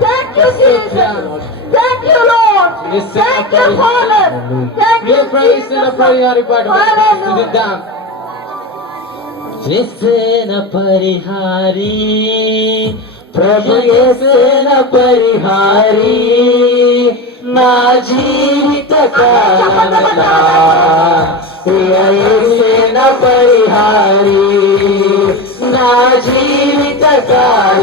Thank you, Jesus. Thank you, Lord. Thank you, Father. Thank you, Jesus. Hallelujah. యేసేన పరిహారి ప్రభు యేసేన పరిహారి నా జీవిత కాలమంతా యేసేన పరిహారి నా జీవిత కాల